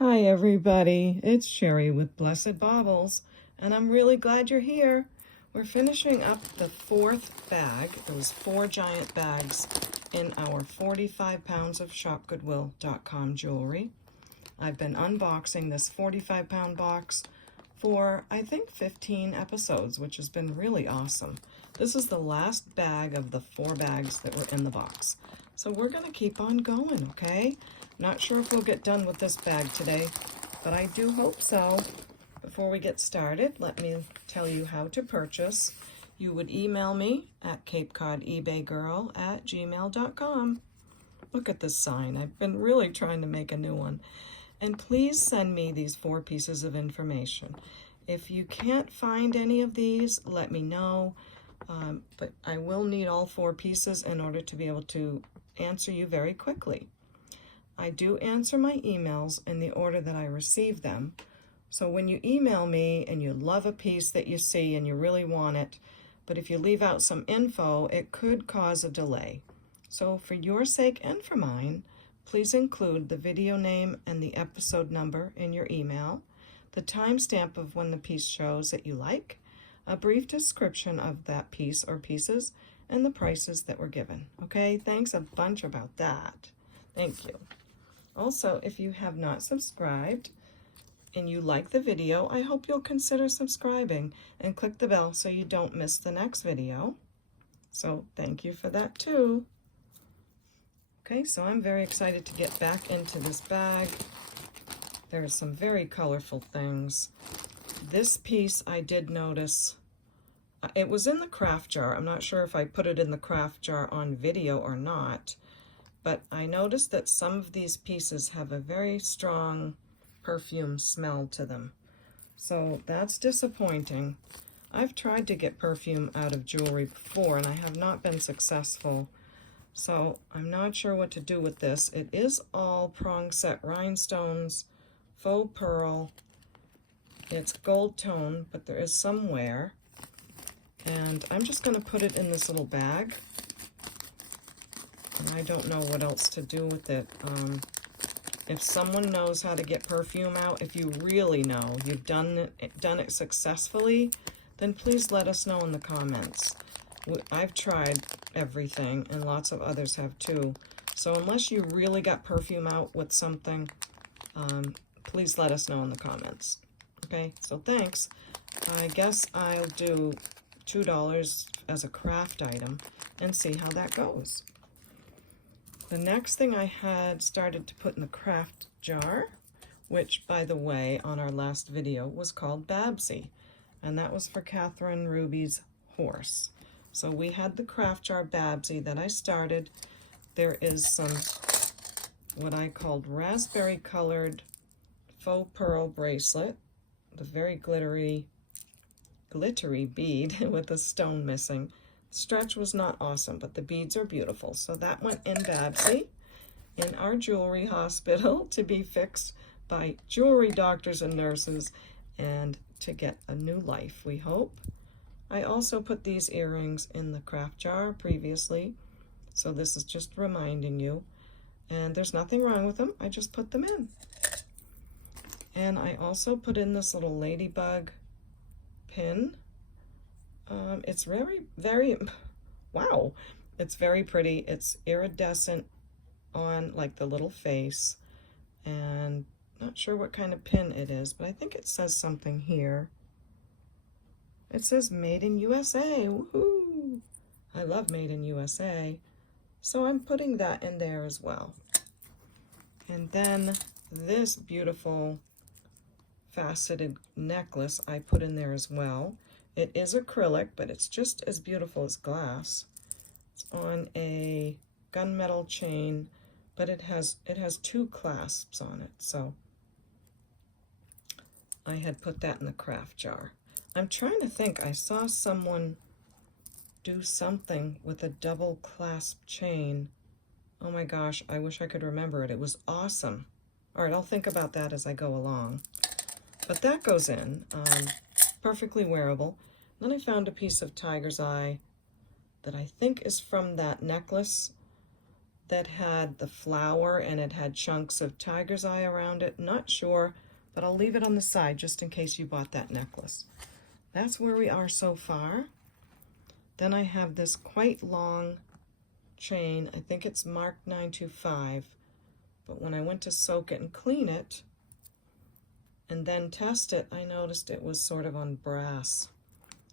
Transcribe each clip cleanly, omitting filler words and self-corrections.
Hi everybody, it's Sherry with Blessed Baubles, and I'm really glad you're here. We're finishing up the fourth bag. It was 4 giant bags in our 45 pounds of shopgoodwill.com jewelry. I've been unboxing this 45-pound box for, I think, 15 episodes, which has been really awesome. This is the last bag of the 4 bags that were in the box. So we're going to keep on going, okay? Not sure if we'll get done with this bag today, but I do hope so. Before we get started, let me tell you how to purchase. You would email me at CapeCodEbayGirl@gmail.com. Look at this sign. I've been really trying to make a new one. And please send me these 4 pieces of information. If you can't find any of these, let me know. But I will need all 4 pieces in order to be able to answer you very quickly. I do answer my emails in the order that I receive them. So when you email me and you love a piece that you see and you really want it, but if you leave out some info, it could cause a delay. So for your sake and for mine, please include the video name and the episode number in your email, the timestamp of when the piece shows that you like, a brief description of that piece or pieces, and the prices that were given. Okay, thanks a bunch about that. Thank you. Also, if you have not subscribed and you like the video, I hope you'll consider subscribing and click the bell so you don't miss the next video. So thank you for that too. Okay, so I'm very excited to get back into this bag. There are some very colorful things. This piece I did notice, it was in the craft jar. I'm not sure if I put it in the craft jar on video or not, but I noticed that some of these pieces have a very strong perfume smell to them. So that's disappointing. I've tried to get perfume out of jewelry before and I have not been successful. So I'm not sure what to do with this. It is all prong set rhinestones, faux pearl. It's gold tone, but there is some wear. And I'm just going to put it in this little bag. And I don't know what else to do with it. If someone knows how to get perfume out, if you really know, you've done it successfully, then please let us know in the comments. I've tried everything, and lots of others have too. So unless you really got perfume out with something, please let us know in the comments. Okay, so thanks. I guess I'll do $2 as a craft item and see how that goes. The next thing I had started to put in the craft jar, which, by the way, on our last video was called Babsy, and that was for Catherine Ruby's horse. So we had the craft jar Babsy that I started. There is some, what I called raspberry colored faux pearl bracelet, the very glittery bead with a stone missing. Stretch was not awesome, but the beads are beautiful. So that went in Babsy in our jewelry hospital to be fixed by jewelry doctors and nurses and to get a new life, we hope. I also put these earrings in the craft jar previously, so this is just reminding you. And there's nothing wrong with them, I just put them in. And I also put in this little ladybug pin. It's wow, it's very pretty. It's iridescent on like the little face, and not sure what kind of pin it is, but I think it says something here. It says Made in USA. Woohoo! I love Made in USA. So I'm putting that in there as well. And then this beautiful faceted necklace I put in there as well. It is acrylic, but it's just as beautiful as glass. It's on a gunmetal chain, but it has 2 clasps on it. So I had put that in the craft jar. I'm trying to think, I saw someone do something with a double clasp chain. Oh my gosh, I wish I could remember it. It was awesome. All right, I'll think about that as I go along. But that goes in, perfectly wearable. Then I found a piece of tiger's eye that I think is from that necklace that had the flower and it had chunks of tiger's eye around it. Not sure, but I'll leave it on the side just in case you bought that necklace. That's where we are so far. Then I have this quite long chain. I think it's marked 925, but when I went to soak it and clean it and then test it, I noticed it was sort of on brass.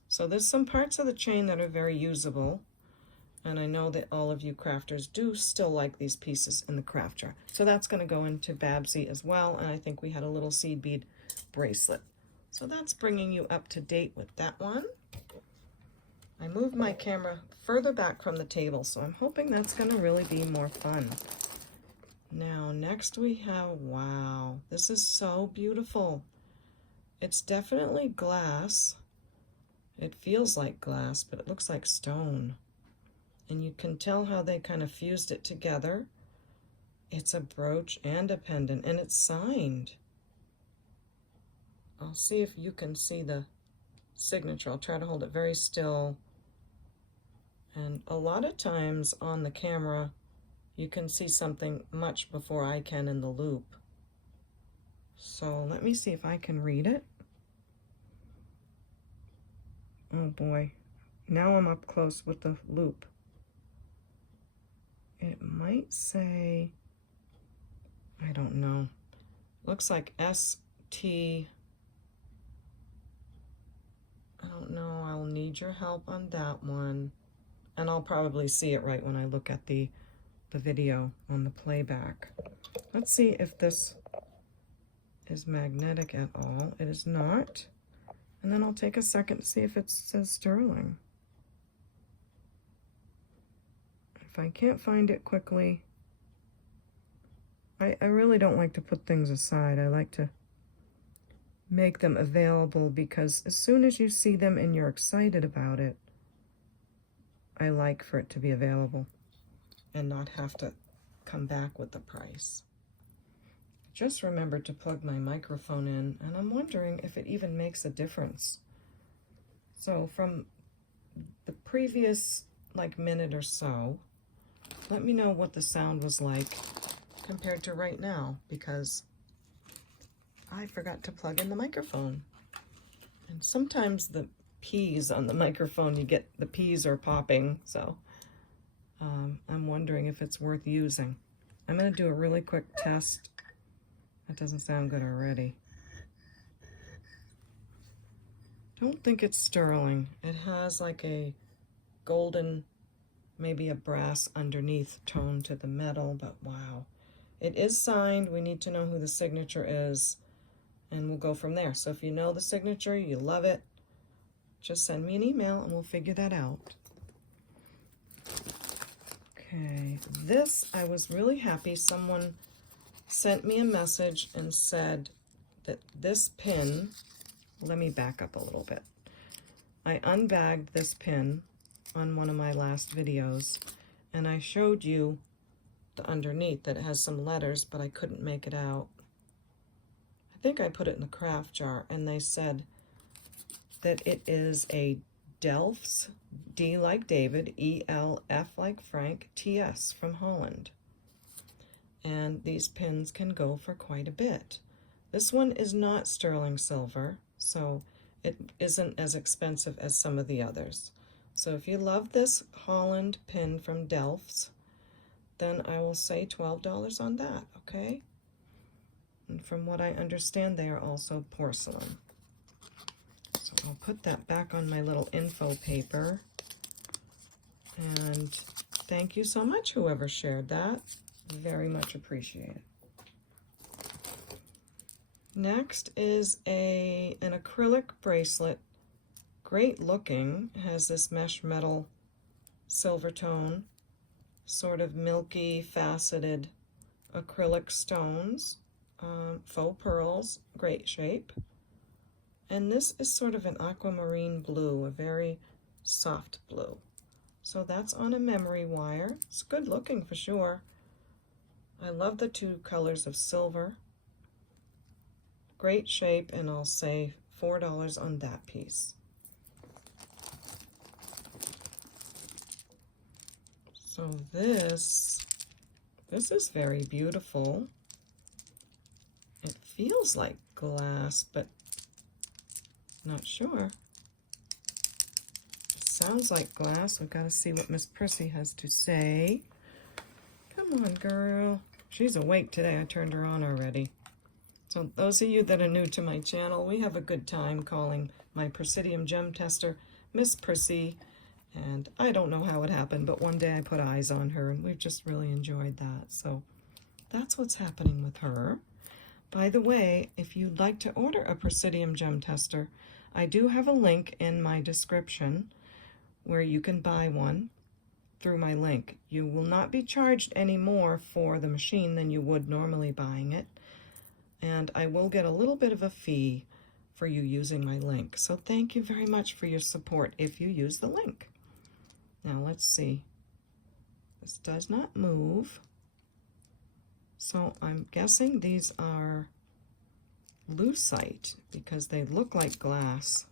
So there's some parts of the chain that are very usable, and I know that all of you crafters do still like these pieces in the craft jar. So that's going to go into Babsy as well, and I think we had a little seed bead bracelet. So that's bringing you up to date with that one. I moved my camera further back from the table, so I'm hoping that's going to really be more fun. Now, next we have, wow, this is so beautiful. It's definitely glass. It feels like glass, but it looks like stone. And you can tell how they kind of fused it together. It's a brooch and a pendant, and it's signed. I'll see if you can see the signature. I'll try to hold it very still. And a lot of times on the camera, you can see something much before I can in the loop. So let me see if I can read it. Oh boy, now I'm up close with the loop. It might say, I don't know. Looks like ST. I don't know, I'll need your help on that one. And I'll probably see it right when I look at the video on the playback. Let's see if this is magnetic at all. It is not. And then I'll take a second to see if it says sterling. If I can't find it quickly, I really don't like to put things aside. I like to make them available because as soon as you see them and you're excited about it, I like for it to be available and not have to come back with the price. Just remembered to plug my microphone in, and I'm wondering if it even makes a difference. So from the previous minute or so, let me know what the sound was like compared to right now, because I forgot to plug in the microphone. And sometimes the P's on the microphone, you get the P's are popping, so I'm wondering if it's worth using. I'm going to do a really quick test. That doesn't sound good already. Don't think it's sterling. It has like a golden, maybe a brass underneath tone to the metal, but wow. It is signed. We need to know who the signature is, and we'll go from there. So if you know the signature, you love it, just send me an email and we'll figure that out. Okay, this, I was really happy. Someone sent me a message and said that this pin, let me back up a little bit. I unbagged this pin on one of my last videos, and I showed you the underneath that it has some letters, but I couldn't make it out. I think I put it in the craft jar, and they said that it is a Delft's, D like David, E-L, F like Frank, T-S from Holland. And these pins can go for quite a bit. This one is not sterling silver, so it isn't as expensive as some of the others. So if you love this Holland pin from Delft's, then I will say $12 on that, okay? And from what I understand, they are also porcelain. So I'll put that back on my little info paper. And thank you so much, whoever shared that. Very much appreciated. Next is an acrylic bracelet. Great looking. It has this mesh metal silver tone, sort of milky, faceted acrylic stones, faux pearls, great shape. And this is sort of an aquamarine blue, a very soft blue. So that's on a memory wire. It's good looking for sure. I love the two colors of silver. Great shape, and I'll say $4 on that piece. So this This is very beautiful. It feels like glass, but not sure. It sounds like glass. We've got to see what Miss Prissy has to say. Come on, girl. She's awake today. I turned her on already. So those of you that are new to my channel, we have a good time calling my Presidium gem tester Miss Prissy. And I don't know how it happened, but one day I put eyes on her, and we've just really enjoyed that. So that's what's happening with her. By the way, if you'd like to order a Presidium gem tester, I do have a link in my description where you can buy one through my link. You will not be charged any more for the machine than you would normally buying it. And I will get a little bit of a fee for you using my link. So thank you very much for your support if you use the link. Now let's see. This does not move. So I'm guessing these are lucite because they look like glass.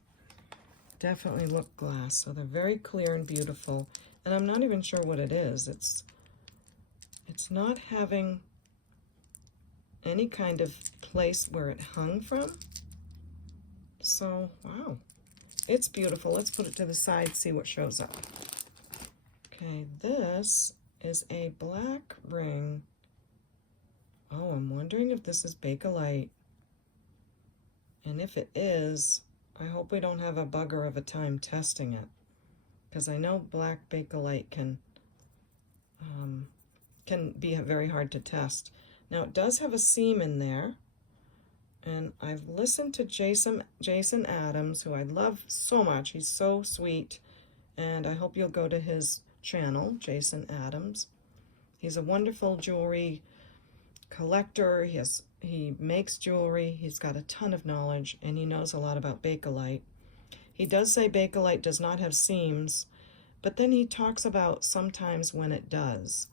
Definitely look glass. So they're very clear and beautiful. And I'm not even sure what it is. It's not having any kind of place where it hung from. So, wow. It's beautiful. Let's put it to the side, see what shows up. Okay, this is a black ring. Oh, I'm wondering if this is Bakelite. And if it is, I hope we don't have a bugger of a time testing it. Because I know black Bakelite can be very hard to test. Now, it does have a seam in there. And I've listened to Jason Adams, who I love so much. He's so sweet. And I hope you'll go to his channel, Jason Adams. He's a wonderful jewelry collector. He makes jewelry. He's got a ton of knowledge, and he knows a lot about Bakelite. He does say Bakelite does not have seams, but then he talks about sometimes when it does.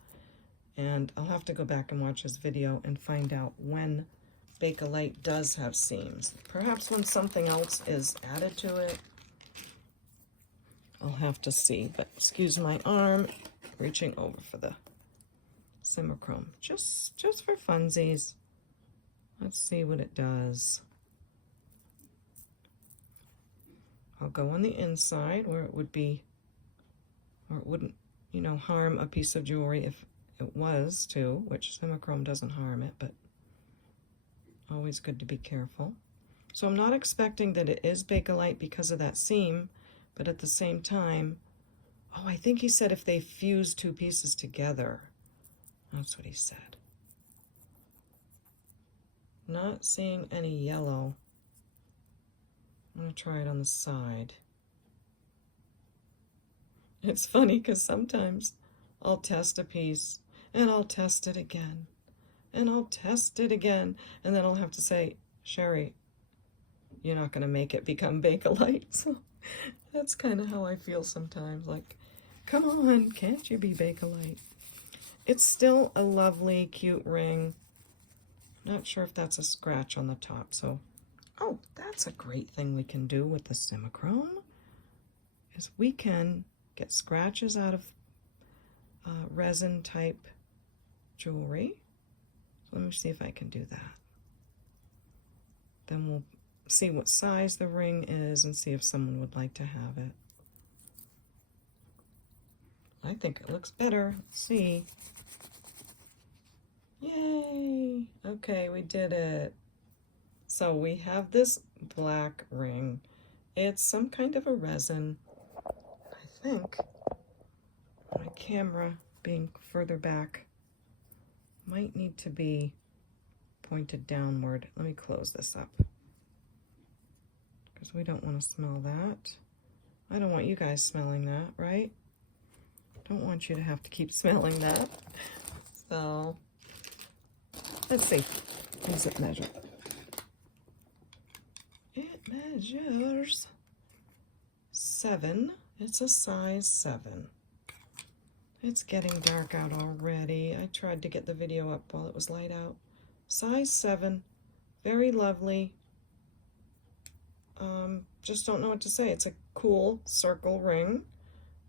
And I'll have to go back and watch his video and find out when Bakelite does have seams. Perhaps when something else is added to it. I'll have to see, but excuse my arm reaching over for the Simmerchrome. Just for funsies. Let's see what it does. I'll go on the inside where it would be, or it wouldn't, you know, harm a piece of jewelry if it was to, which Simmerchrome doesn't harm it, but always good to be careful. So I'm not expecting that it is Bakelite because of that seam, but at the same time, oh, I think he said if they fuse two pieces together. That's what he said. Not seeing any yellow. I'm going to try it on the side. It's funny because sometimes I'll test a piece and I'll test it again and I'll test it again, and then I'll have to say, Sherry, you're not going to make it become Bakelite. So that's kind of how I feel sometimes, like, come on, can't you be Bakelite? It's still a lovely, cute ring. Not sure if that's a scratch on the top, so, oh, that's a great thing we can do with the Simmerchrome, is we can get scratches out of resin type jewelry. So let me see if I can do that. Then we'll see what size the ring is and see if someone would like to have it. I think it looks better. Let's see. Yay! Okay, we did it. So we have this black ring. It's some kind of a resin. I think my camera being further back might need to be pointed downward. Let me close this up because we don't want to smell that. I don't want you guys smelling that, right? Don't want you to have to keep smelling that. So let's see. What does it measure? It measures 7. It's a size 7. It's getting dark out already. I tried to get the video up while it was light out. Size 7. Very lovely. Just don't know what to say. It's a cool circle ring.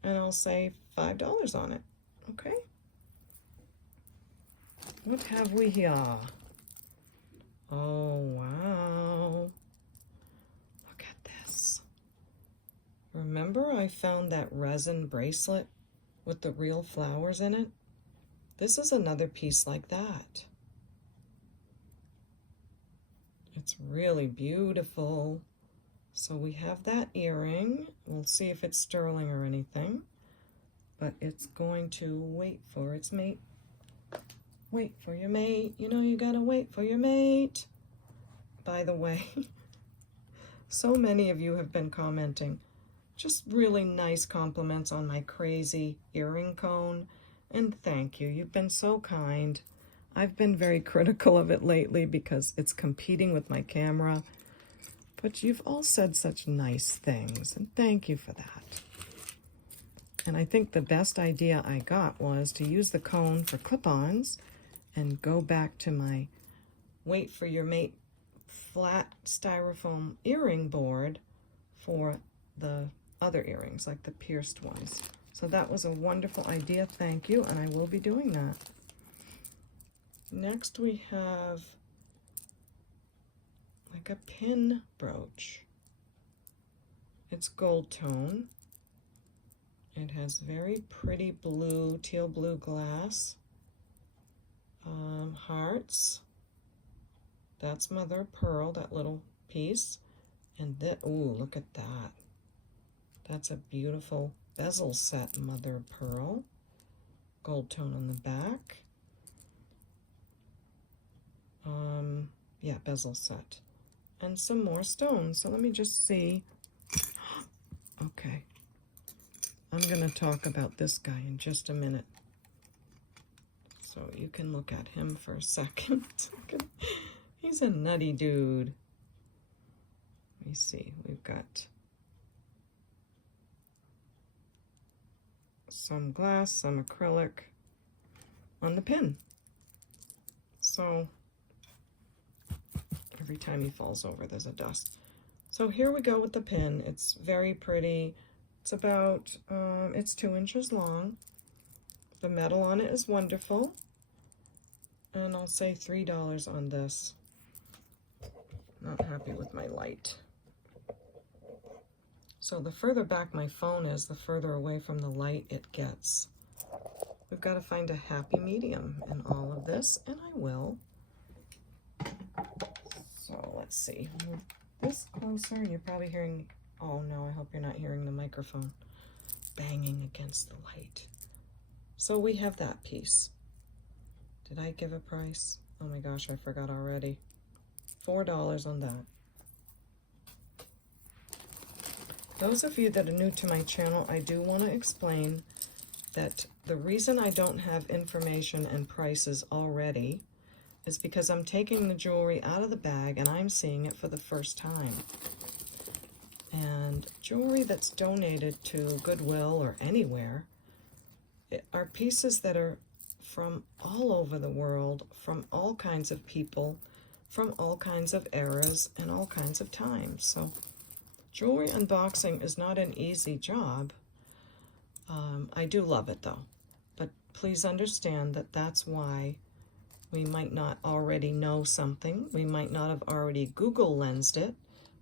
And I'll say $5 on it. Okay? What have we here? Oh, wow. Look at this. Remember I found that resin bracelet with the real flowers in it? This is another piece like that. It's really beautiful. So we have that earring. We'll see if it's sterling or anything. But it's going to wait for its mate. Wait for your mate. You know you gotta wait for your mate. By the way, so many of you have been commenting. Just really nice compliments on my crazy earring cone. And thank you. You've been so kind. I've been very critical of it lately because it's competing with my camera. But you've all said such nice things, and thank you for that. And I think the best idea I got was to use the cone for clip-ons and go back to my Wait for Your Mate flat styrofoam earring board for the other earrings, like the pierced ones. So that was a wonderful idea, thank you, and I will be doing that. Next we have like a pin brooch. It's gold tone. It has very pretty blue, teal blue glass. Hearts. That's mother of pearl, that little piece. And that, ooh, look at that. That's a beautiful bezel set, mother of pearl. Gold tone on the back. Yeah, bezel set. And some more stones. So let me just see. Okay. I'm going to talk about this guy in just a minute. So you can look at him for a second. He's a nutty dude. Let me see. We've got some glass, some acrylic on the pin. So every time he falls over, there's a dust. So here we go with the pin. It's very pretty. It's about, it's 2 inches long. The metal on it is wonderful. And I'll say $3 on this. Not happy with my light. So the further back my phone is, the further away from the light it gets. We've got to find a happy medium in all of this, and I will. So let's see. Move this closer, and you're probably hearing, oh no, I hope you're not hearing the microphone banging against the light. So we have that piece. Did I give a price? Oh my gosh, I forgot already. $4 on that. Those of you that are new to my channel, I do want to explain that the reason I don't have information and prices already is because I'm taking the jewelry out of the bag and I'm seeing it for the first time. And jewelry that's donated to Goodwill or anywhere are pieces that are from all over the world, from all kinds of people, from all kinds of eras and all kinds of times. So jewelry unboxing is not an easy job. I do love it though, but please understand that that's why we might not already know something. We might not have already Google lensed it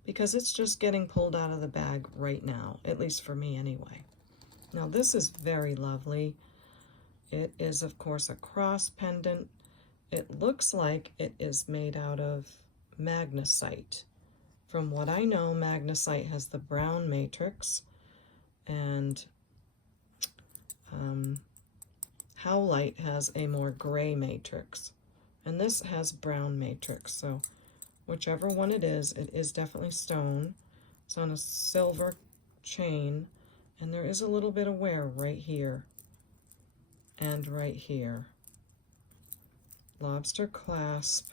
because it's just getting pulled out of the bag right now, at least for me anyway. Now this is very lovely. It is of course a cross pendant. It looks like it is made out of magnesite. From what I know, magnesite has the brown matrix, and howlite has a more gray matrix, and this has brown matrix. So whichever one it is definitely stone. It's on a silver chain, and there is a little bit of wear right here and right here. Lobster clasp.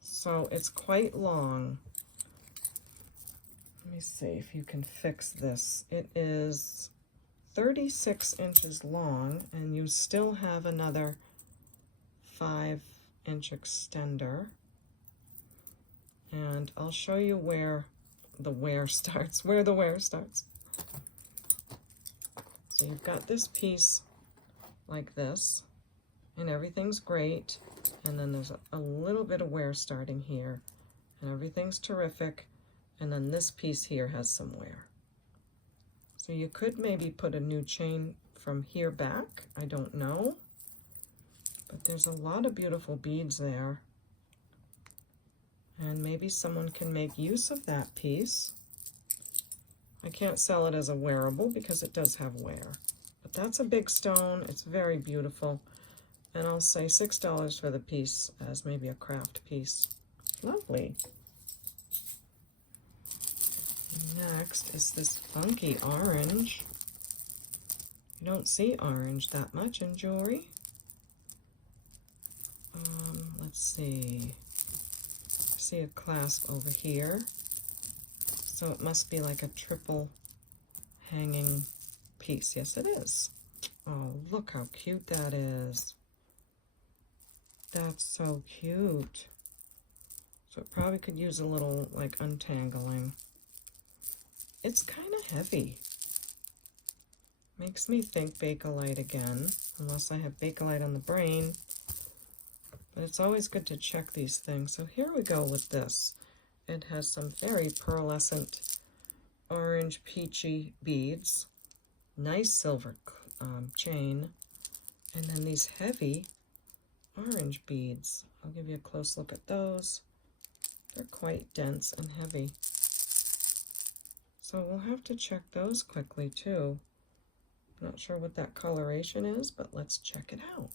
So it's quite long. Let me see if you can fix this. It is 36 inches long, and you still have another 5-inch extender. And I'll show you where the wear starts, So you've got this piece like this, and everything's great. And then there's a little bit of wear starting here, and everything's terrific. And then this piece here has some wear. So you could maybe put a new chain from here back, I don't know. But there's a lot of beautiful beads there. And maybe someone can make use of that piece. I can't sell it as a wearable because it does have wear. But that's a big stone, it's very beautiful. And I'll say $6 for the piece as maybe a craft piece. Lovely. Next is this funky orange. You don't see orange that much in jewelry. Let's see. I see a clasp over here. So it must be like a triple hanging piece. Yes, it is. Oh, look how cute that is. That's so cute. So it probably could use a little like untangling. It's kind of heavy. Makes me think Bakelite again, unless I have Bakelite on the brain. But it's always good to check these things. So here we go with this. It has some very pearlescent orange peachy beads. Nice silver chain. And then these heavy orange beads. I'll give you a close look at those. They're quite dense and heavy. So we'll have to check those quickly too. Not sure what that coloration is, but let's check it out.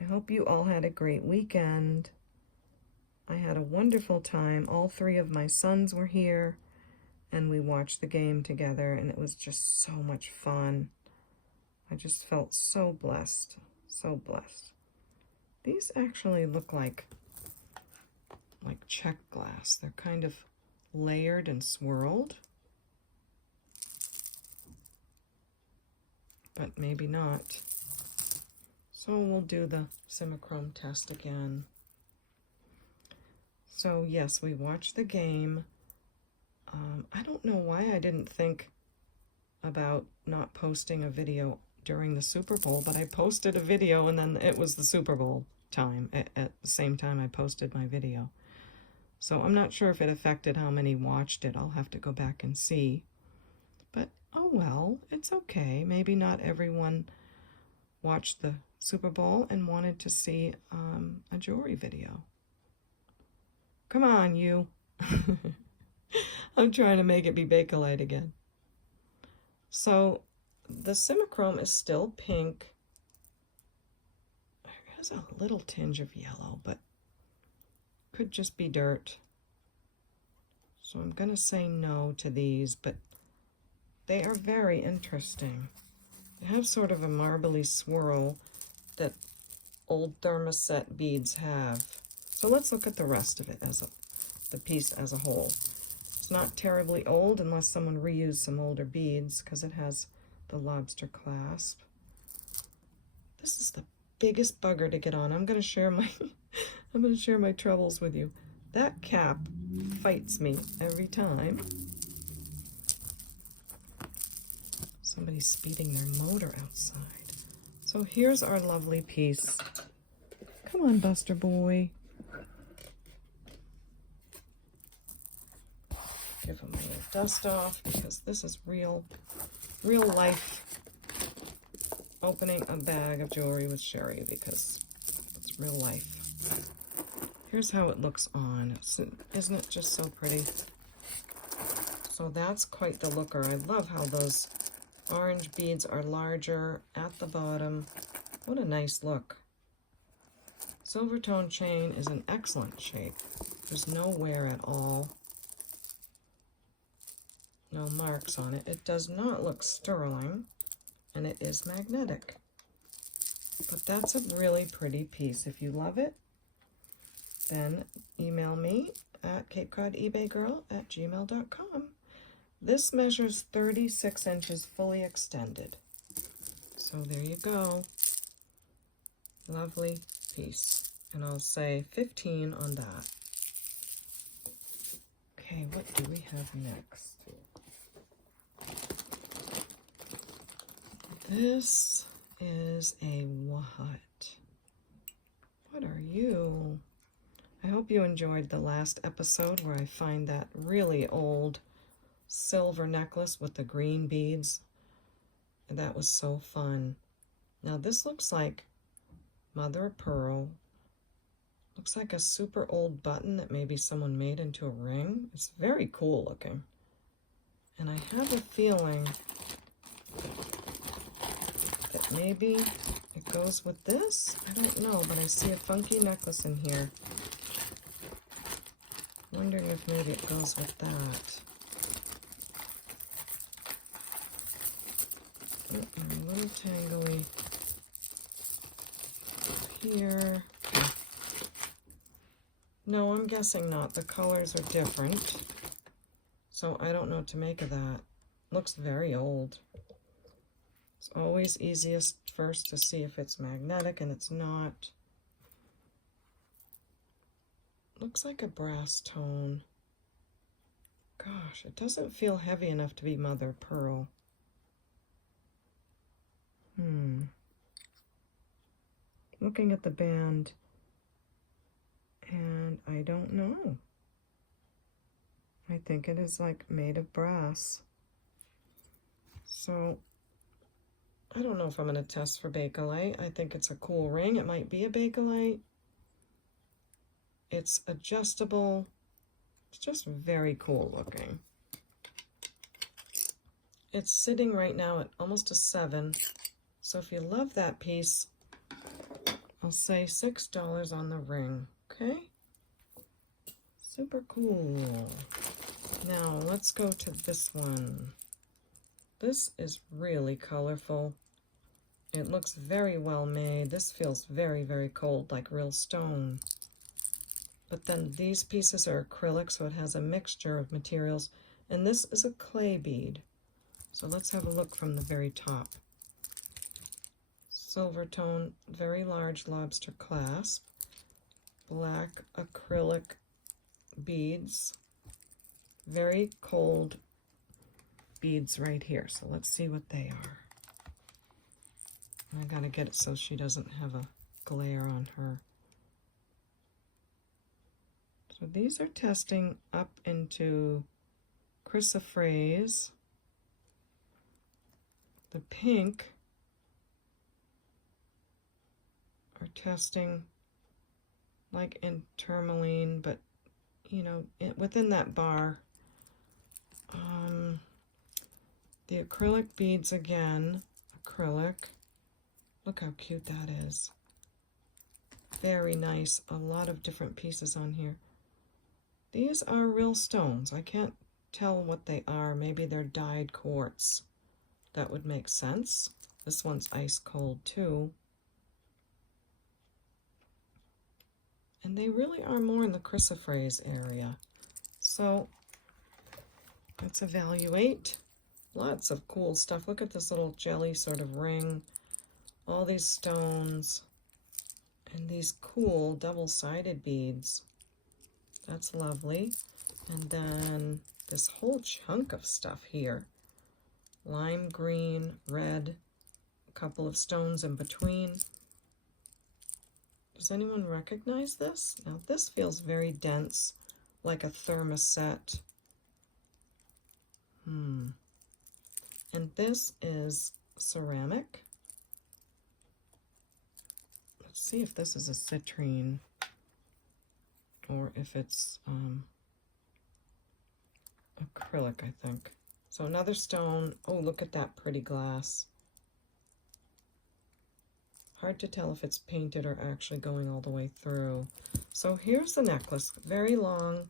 I hope you all had a great weekend. I had a wonderful time. All three of my sons were here, and we watched the game together, and it was just so much fun. I just felt so blessed, so blessed. These actually look like check glass. They're kind of layered and swirled, but maybe not. So we'll do the simichrome test again. So yes, we watched the game. I don't know why I didn't think about not posting a video during the Super Bowl, but I posted a video and then it was the Super Bowl time at the same time I posted my video. So I'm not sure if it affected how many watched it. I'll have to go back and see. But oh well, it's okay. Maybe not everyone watched the Super Bowl and wanted to see a jewelry video. Come on, you. I'm trying to make it be Bakelite again. So the simichrome is still pink. It has a little tinge of yellow, but could just be dirt. So I'm going to say no to these, but they are very interesting. They have sort of a marbly swirl that old thermoset beads have. So let's look at the rest of it as the piece as a whole. It's not terribly old unless someone reused some older beads because it has the lobster clasp. This is the biggest bugger to get on. I'm going to share my troubles with you. That cap fights me every time. Somebody's speeding their motor outside. So here's our lovely piece. Come on, Buster boy. Give him a little dust off because this is real life opening a bag of jewelry with Sherry because it's real life. Here's how it looks on. Isn't it just so pretty? So that's quite the looker. I love how those orange beads are larger at the bottom. What a nice look. Silver tone chain is in excellent shape. There's no wear at all. No marks on it. It does not look sterling, and it is magnetic. But that's a really pretty piece. If you love it, then email me at CapeCodEbayGirl@gmail.com. This measures 36 inches fully extended. So there you go. Lovely piece. And I'll say 15 on that. Okay, what do we have next? This is a what? What are you? I hope you enjoyed the last episode where I find that really old silver necklace with the green beads. That was so fun. Now this looks like mother of pearl. Looks like a super old button that maybe someone made into a ring. It's very cool looking. And I have a feeling that maybe it goes with this. I don't know, but I see a funky necklace in here. Wondering if maybe it goes with that. A little tangly here. No, I'm guessing not. The colors are different. So I don't know what to make of that. Looks very old. It's always easiest first to see if it's magnetic, and it's not. Looks like a brass tone. Gosh, it doesn't feel heavy enough to be mother of pearl. Looking at the band, and I don't know. I think it is like made of brass. So I don't know if I'm going to test for Bakelite. I think it's a cool ring. It might be a Bakelite. It's adjustable. It's just very cool looking. It's sitting right now at almost a 7. So if you love that piece, I'll say $6 on the ring. Okay? Super cool. Now let's go to this one. This is really colorful. It looks very well made. This feels very, very cold, like real stone. But then these pieces are acrylic, so it has a mixture of materials. And this is a clay bead. So let's have a look from the very top. Silver tone, very large lobster clasp. Black acrylic beads. Very cold beads right here. So let's see what they are. I gotta get it so she doesn't have a glare on her. So these are testing up into chrysoprase. The pink are testing like in tourmaline, but you know, within that bar. The acrylic beads again, acrylic. Look how cute that is. Very nice. A lot of different pieces on here. These are real stones. I can't tell what they are. Maybe they're dyed quartz. That would make sense. This one's ice cold too. And they really are more in the chrysoprase area. So let's evaluate. Lots of cool stuff. Look at this little jelly sort of ring. All these stones. And these cool double-sided beads. That's lovely. And then this whole chunk of stuff here. Lime green, red, a couple of stones in between. Does anyone recognize this? Now this feels very dense, like a thermoset. And this is ceramic. Let's see if this is a citrine or if it's acrylic, I think. So another stone. Oh, look at that pretty glass. Hard to tell if it's painted or actually going all the way through. So here's the necklace. Very long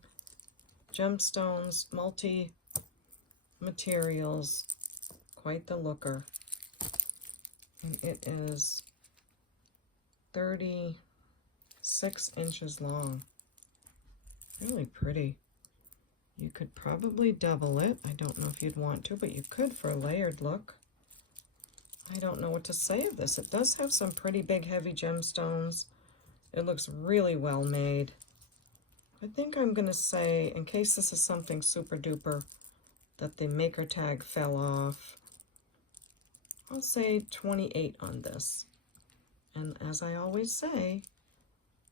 gemstones, multi-materials. Quite the looker. And it is 36 inches long. Really pretty. You could probably double it. I don't know if you'd want to, but you could for a layered look. I don't know what to say of this. It does have some pretty big heavy gemstones. It looks really well made. I think I'm going to say, in case this is something super duper, that the maker tag fell off. I'll say 28 on this. And as I always say,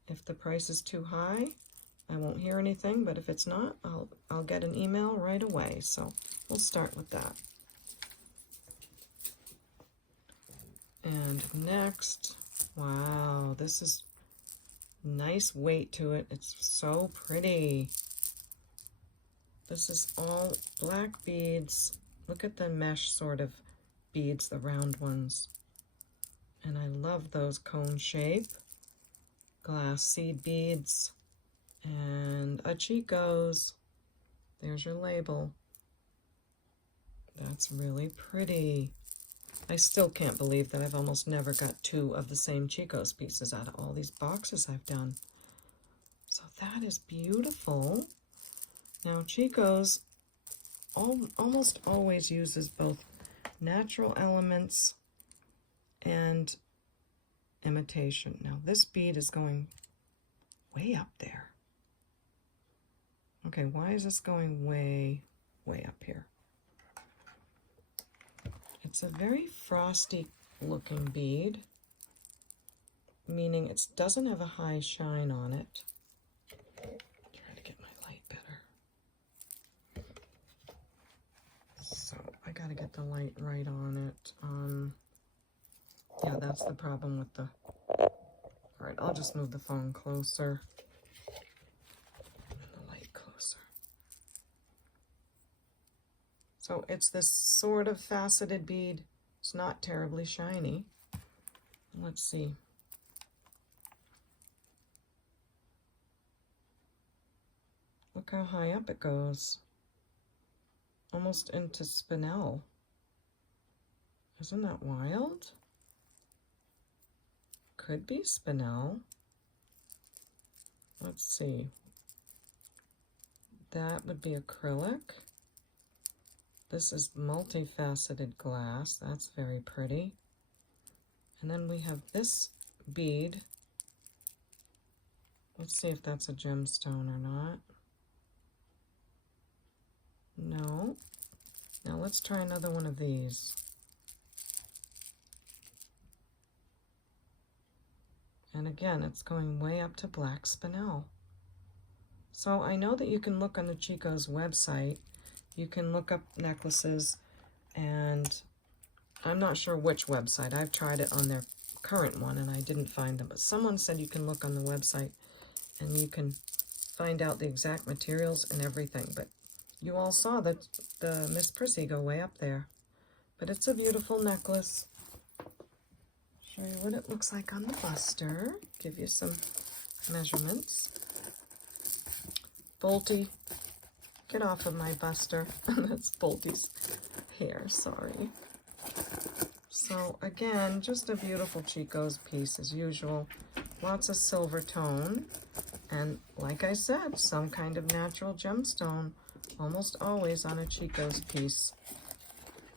if the price is too high, I won't hear anything, but if it's not, I'll get an email right away. So we'll start with that. And next, wow, this is nice weight to it. It's so pretty. This is all black beads. Look at the mesh sort of beads, the round ones. And I love those cone shape. Glass seed beads. And a Chico's. There's your label. That's really pretty. I still can't believe that I've almost never got 2 of the same Chico's pieces out of all these boxes I've done. So that is beautiful. Now Chico's almost always uses both natural elements and imitation. Now this bead is going way up there. Okay, why is this going way up here? It's a very frosty looking bead, meaning it doesn't have a high shine on it. Try to get my light better. So I gotta get the light right on it. Yeah, that's the problem with the... All right, I'll just move the phone closer. So it's this sort of faceted bead. It's not terribly shiny. Let's see. Look how high up it goes. Almost into spinel. Isn't that wild? Could be spinel. Let's see. That would be acrylic. This is multifaceted glass. That's very pretty. And then we have this bead. Let's see if that's a gemstone or not. No. Now let's try another one of these. And again, it's going way up to black spinel. So I know that you can look on the Chico's website. You can look up necklaces, and I'm not sure which website. I've tried it on their current one, and I didn't find them. But someone said you can look on the website, and you can find out the exact materials and everything. But you all saw that the Miss Prissy go way up there. But it's a beautiful necklace. Show you what it looks like on the buster. Give you some measurements. Bolty. Get off of my buster. That's Bolty's hair, sorry. So again, just a beautiful Chico's piece as usual. Lots of silver tone. And like I said, some kind of natural gemstone, almost always on a Chico's piece.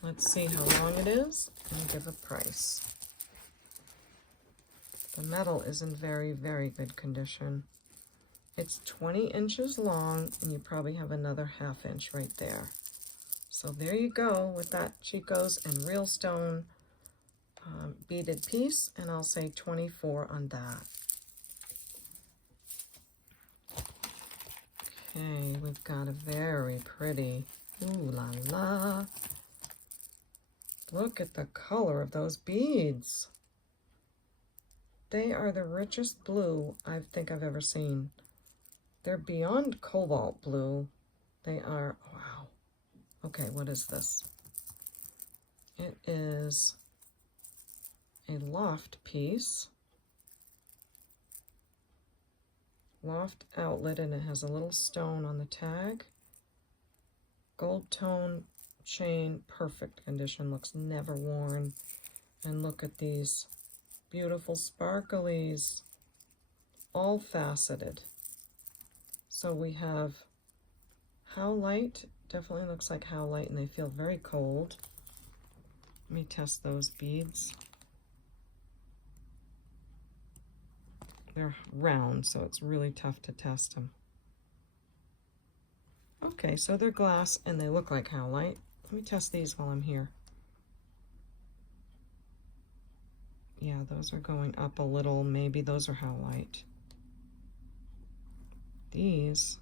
Let's see how long it is and give a price. The metal is in very, very good condition. It's 20 inches long, and you probably have another ½ inch right there. So there you go with that Chico's and real stone beaded piece, and I'll say 24 on that. Okay, we've got a very pretty, ooh la la. Look at the color of those beads. They are the richest blue I think I've ever seen. They're beyond cobalt blue. They are, wow. Okay, what is this? It is a loft piece. Loft outlet, and it has a little stone on the tag. Gold tone chain, perfect condition, looks never worn. And look at these beautiful sparklies, all faceted. So we have howlite, definitely looks like howlite, and they feel very cold. Let me test those beads. They're round, so it's really tough to test them. Okay, so they're glass and they look like howlite. Let me test these while I'm here. Yeah, those are going up a little. Maybe those are howlite. These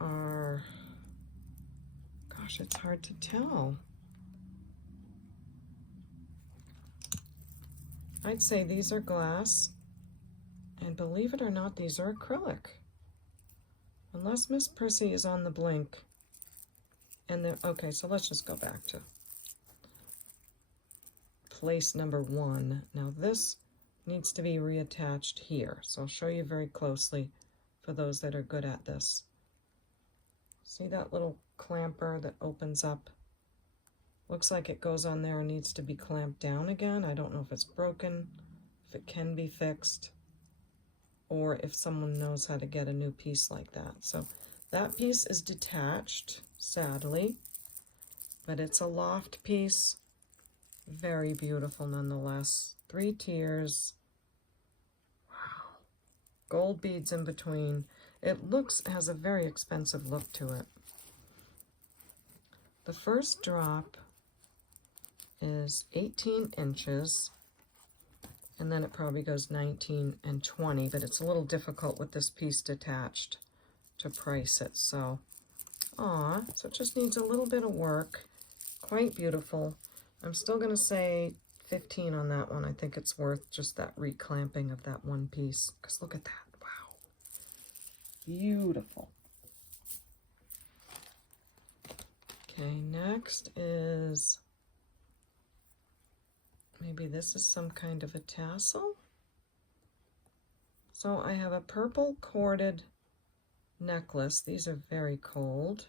are, gosh, it's hard to tell. I'd say these are glass, and believe it or not, these are acrylic. Unless Miss Prissy is on the blink. And then, okay, so let's just go back to place number 1. Now this needs to be reattached here, so I'll show you very closely for those that are good at this. See that little clamper that opens up? Looks like it goes on there and needs to be clamped down again. I don't know if it's broken, if it can be fixed, or if someone knows how to get a new piece like that. So that piece is detached, sadly, but it's a loft piece. Very beautiful nonetheless. 3 tiers. Wow. Gold beads in between. It has a very expensive look to it. The first drop is 18 inches, and then it probably goes 19 and 20, but it's a little difficult with this piece detached to price it. So, so it just needs a little bit of work. Quite beautiful. I'm still going to say 15 on that one. I think it's worth just that reclamping of that one piece, because look at that. Wow. Beautiful. Okay, next is, maybe this is some kind of a tassel. So I have a purple corded necklace. These are very cold.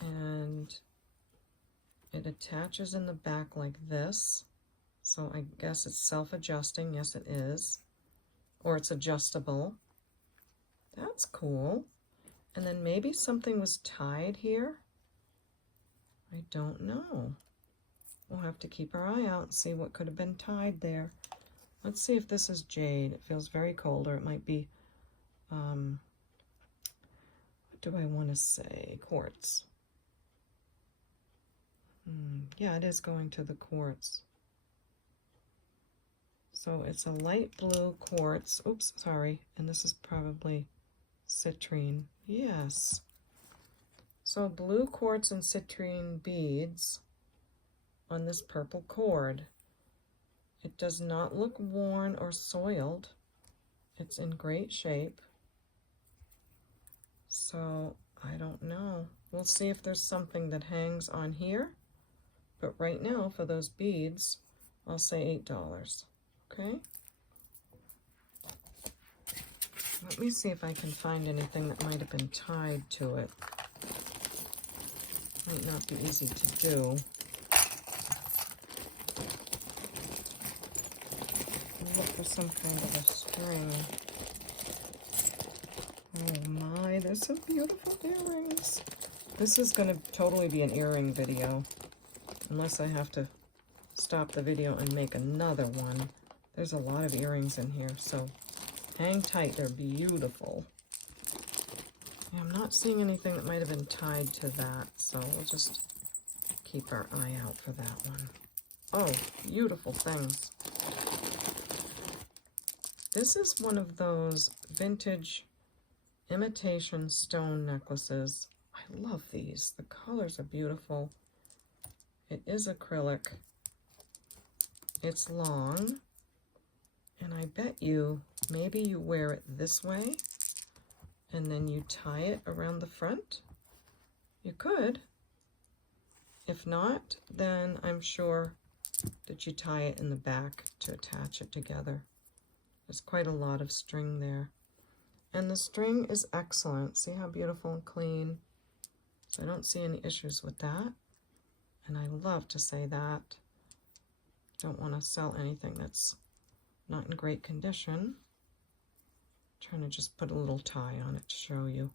And it attaches in the back like this. So I guess it's self-adjusting. Yes, it is. Or it's adjustable. That's cool. And then maybe something was tied here. I don't know. We'll have to keep our eye out and see what could have been tied there. Let's see if this is jade. It feels very cold, or it might be, what do I want to say? Quartz. Yeah, it is going to the quartz. So it's a light blue quartz. Oops, sorry. And this is probably citrine. Yes. So blue quartz and citrine beads on this purple cord. It does not look worn or soiled. It's in great shape. So I don't know. We'll see if there's something that hangs on here. But right now, for those beads, I'll say $8. Okay? Let me see if I can find anything that might have been tied to it. Might not be easy to do. Look for some kind of a string. Oh my, there's some beautiful earrings. This is going to totally be an earring video. Unless I have to stop the video and make another one. There's a lot of earrings in here, so hang tight. They're beautiful. Yeah, I'm not seeing anything that might have been tied to that, so we'll just keep our eye out for that one. Oh, beautiful things. This is one of those vintage imitation stone necklaces. I love these. The colors are beautiful. It is acrylic. It's long. And I bet you, maybe you wear it this way, and then you tie it around the front. You could. If not, then I'm sure that you tie it in the back to attach it together. There's quite a lot of string there. And the string is excellent. See how beautiful and clean? So I don't see any issues with that. And I love to say that. Don't want to sell anything that's not in great condition. Trying to just put a little tie on it to show you.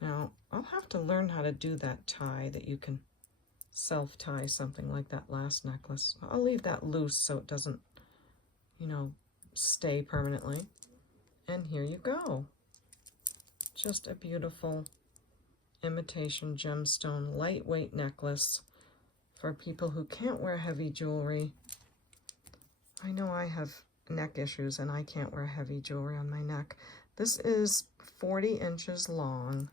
Now, I'll have to learn how to do that tie that you can self-tie something like that last necklace. I'll leave that loose so it doesn't, you know, stay permanently. And here you go. Just a beautiful imitation gemstone lightweight necklace for people who can't wear heavy jewelry. I know I have neck issues and I can't wear heavy jewelry on my neck. This is 40 inches long.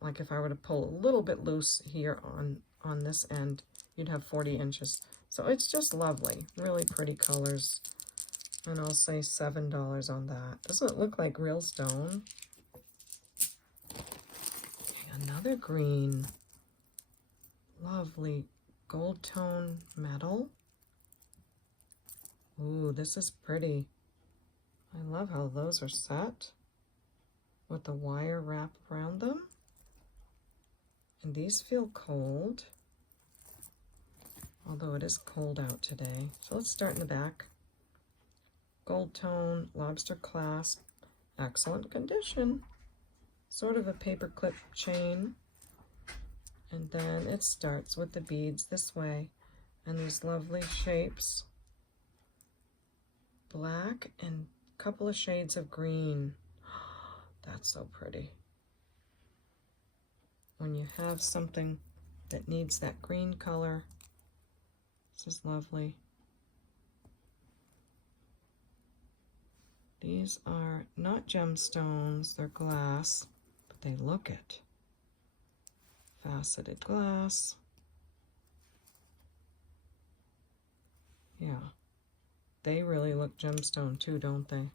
Like if I were to pull a little bit loose here on this end, you'd have 40 inches. So it's just lovely, really pretty colors. And I'll say $7 on that. Doesn't it look like real stone? Okay, another green, lovely gold tone metal. Ooh, this is pretty. I love how those are set with the wire wrap around them. And these feel cold, although it is cold out today. So let's start in the back. Gold tone, lobster clasp, excellent condition. Sort of a paper clip chain. And then it starts with the beads this way. And these lovely shapes. Black and a couple of shades of green. That's so pretty. When you have something that needs that green color, this is lovely. These are not gemstones, they're glass, but they look it. Faceted glass. Yeah, they really look gemstone too, don't they?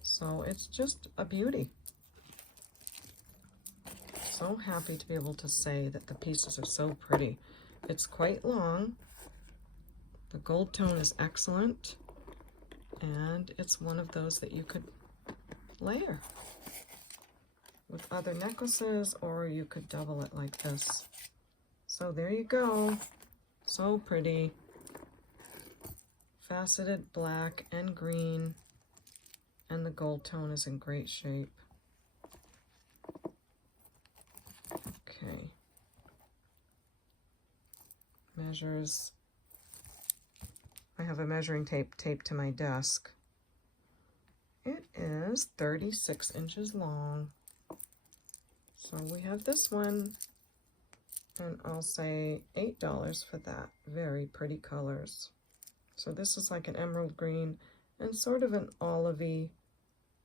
So it's just a beauty. So happy to be able to say that the pieces are so pretty. It's quite long. The gold tone is excellent. And it's one of those that you could layer with other necklaces, or you could double it like this. So there you go. So pretty. Faceted black and green. And the gold tone is in great shape. Okay. Measures. I have a measuring tape taped to my desk. It is 36 inches long. So we have this one, and I'll say $8 for that. Very pretty colors. So this is like an emerald green and sort of an olivey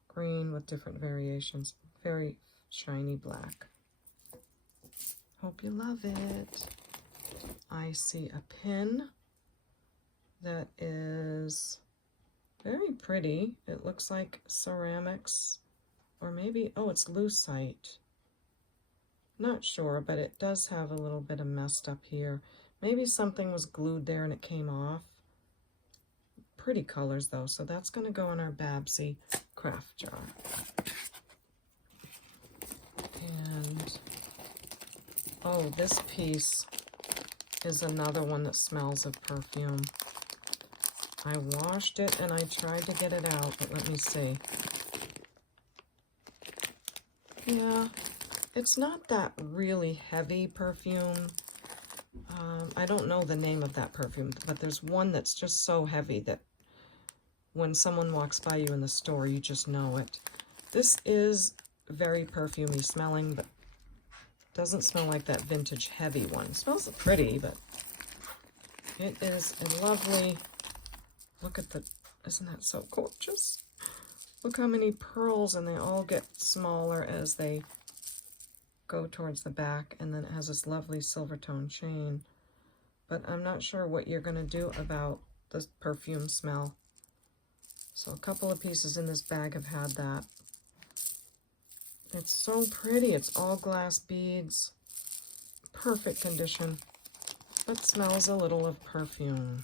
green with different variations. Very shiny black. Hope you love it. I see a pin that is very pretty. It looks like ceramics, or maybe, oh, it's lucite. Not sure, but it does have a little bit of messed up here. Maybe something was glued there and it came off. Pretty colors though, so that's going to go in our Babsy craft jar. And, oh, this piece is another one that smells of perfume. I washed it and I tried to get it out, but let me see. Yeah, it's not that really heavy perfume. I don't know the name of that perfume, but there's one that's just so heavy that when someone walks by you in the store, you just know it. This is very perfumey smelling, but doesn't smell like that vintage heavy one. It smells pretty, but it is a lovely... Look at the, isn't that so gorgeous? Look how many pearls, and they all get smaller as they go towards the back, and then it has this lovely silver tone chain. But I'm not sure what you're going to do about the perfume smell. So a couple of pieces in this bag have had that. It's so pretty. It's all glass beads. Perfect condition, but smells a little of perfume.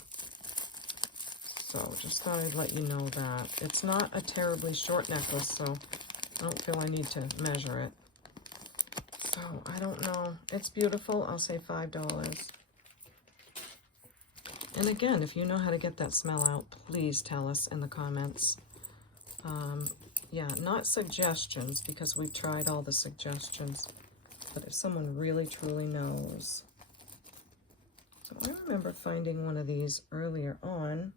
So just thought I'd let you know that. It's not a terribly short necklace, so I don't feel I need to measure it. So I don't know. It's beautiful. I'll say $5. And again, if you know how to get that smell out, please tell us in the comments. Yeah, not suggestions, because we've tried all the suggestions. But if someone really truly knows. So I remember finding one of these earlier on.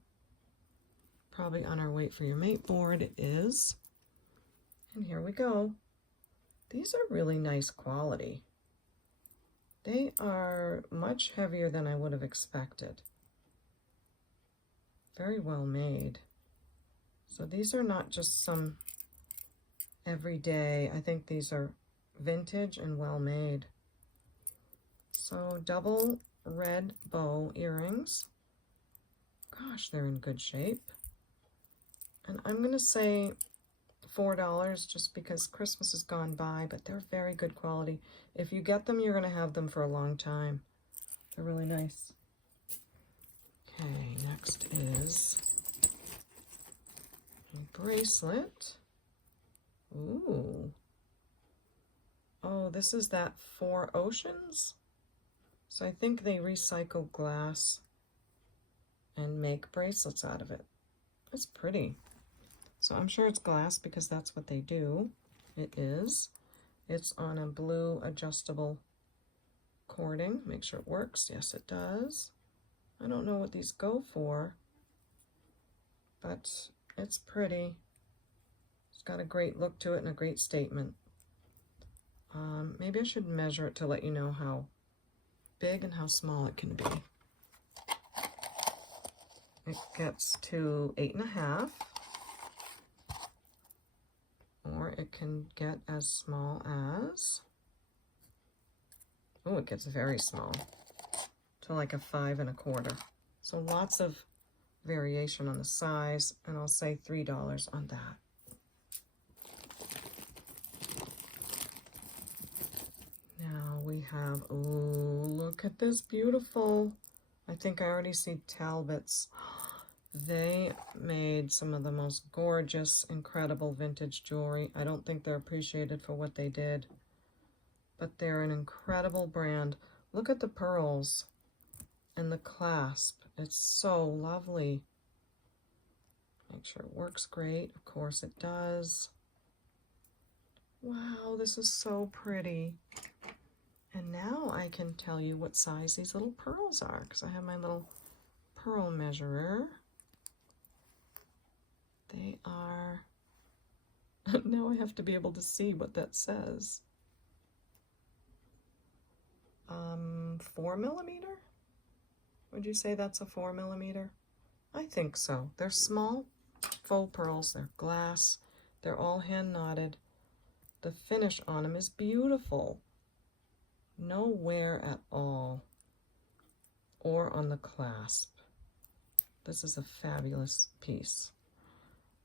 Probably on our Wait for Your Mate board, it is. And here we go. These are really nice quality. They are much heavier than I would have expected. Very well made. So these are not just some everyday, I think these are vintage and well made. So double red bow earrings. Gosh, they're in good shape. And I'm gonna say $4 just because Christmas has gone by, but they're very good quality. If you get them, you're gonna have them for a long time. They're really nice. Okay, next is a bracelet. Ooh. Oh, this is that Four Oceans. So I think they recycle glass and make bracelets out of it. It's pretty. So I'm sure it's glass because that's what they do. It is. It's on a blue adjustable cording. Make sure it works. Yes, it does. I don't know what these go for, but it's pretty. It's got a great look to it and a great statement. Maybe I should measure it to let you know how big and how small it can be. It gets to 8.5, or it can get as small as, oh, it gets very small, to like a 5 1/4. So lots of variation on the size, and I'll say $3 on that. Now we have, oh, look at this beautiful, I think I already see Talbots. They made some of the most gorgeous, incredible vintage jewelry. I don't think they're appreciated for what they did, but they're an incredible brand. Look at the pearls and the clasp. It's so lovely. Make sure it works great. Of course it does. Wow, this is so pretty. And now I can tell you what size these little pearls are, because I have my little pearl measurer. They are, now I have to be able to see what that says. 4 millimeter? Would you say that's a 4 millimeter? I think so. They're small faux pearls, they're glass, they're all hand knotted. The finish on them is beautiful. No wear at all, or on the clasp. This is a fabulous piece.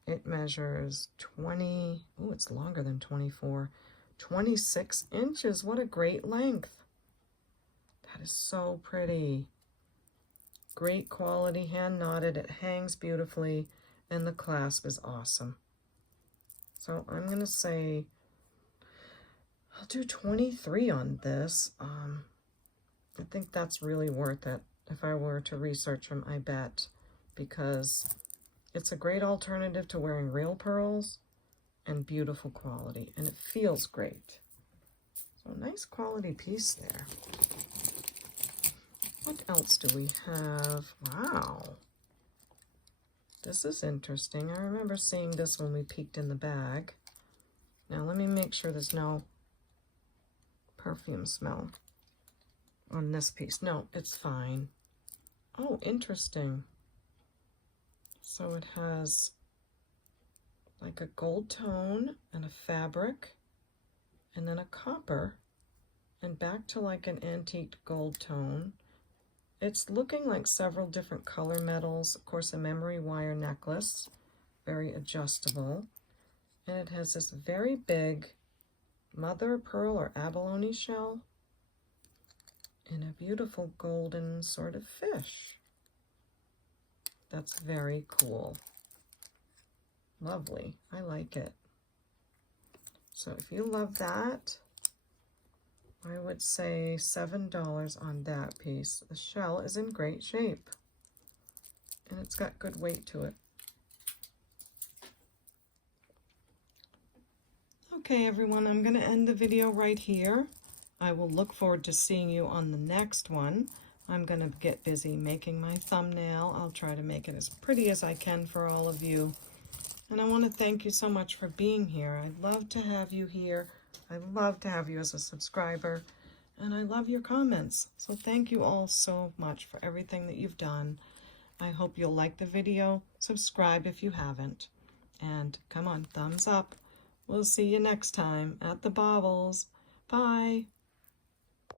It measures 20, oh, it's longer than 24, 26 inches. What a great length. That is so pretty. Great quality, hand knotted. It hangs beautifully, and the clasp is awesome. So I'm going to say, I'll do 23 on this. I think that's really worth it if I were to research them, I bet, because it's a great alternative to wearing real pearls and beautiful quality, and it feels great. So nice quality piece there. What else do we have? Wow. This is interesting. I remember seeing this when we peeked in the bag. Now let me make sure there's no perfume smell on this piece. No, it's fine. Oh, interesting. So it has like a gold tone and a fabric and then a copper and back to like an antique gold tone. It's looking like several different color metals. Of course, a memory wire necklace, very adjustable. And it has this very big mother of pearl or abalone shell and a beautiful golden sort of fish. That's very cool. Lovely. I like it. So if you love that, I would say $7 on that piece. The shell is in great shape, and it's got good weight to it. Okay, everyone, I'm going to end the video right here. I will look forward to seeing you on the next one. I'm going to get busy making my thumbnail. I'll try to make it as pretty as I can for all of you. And I want to thank you so much for being here. I'd love to have you here. I'd love to have you as a subscriber. And I love your comments. So thank you all so much for everything that you've done. I hope you'll like the video, subscribe if you haven't, and come on, thumbs up. We'll see you next time at the Baubles. Bye.